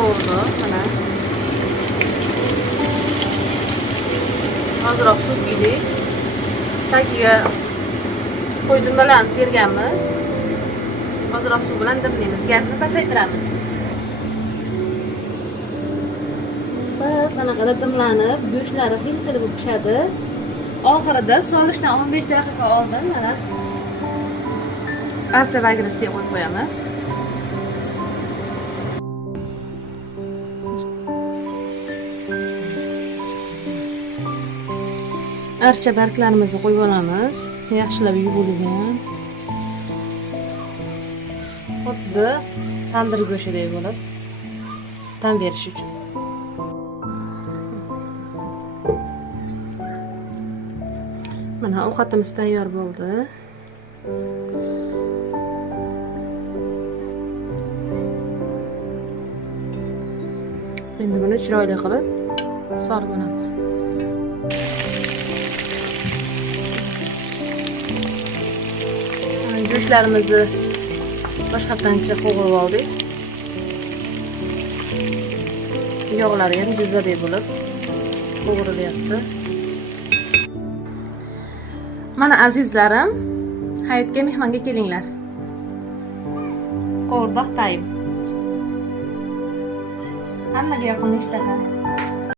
qovurdi. Mana. Ozroq suv quydik. Tagiga qo'ydurmalarni terganmiz. Ozroq suv bilan dimlaymiz. Gazni pasaytiramiz. Biz anaqada dimlanib, go'shtlari xil-xil bo'lib pishadi. Oxirida solishdan 15 daqiqa oldin mana archa vagini ustiga qo'yib qo'yamiz. Archa barglarimizni qo'yib olamiz. Yaxshilab yuvilgan. Xuddi tandir go'shidek bo'lib ta'm berish uchun. Mana ovqatimiz tayyor bo'ldi. Endi buni chiroyli qilib solib olamiz. Go'shtlarimizni boshqatdancha qovurib oldik. Yog'lari ham jizzadek bo'lib qovurilyapti. Mana azizlarim, hayitga mehmonga kelinglar. Qovurdoq taym. Hammaga yoqimli ishtaha.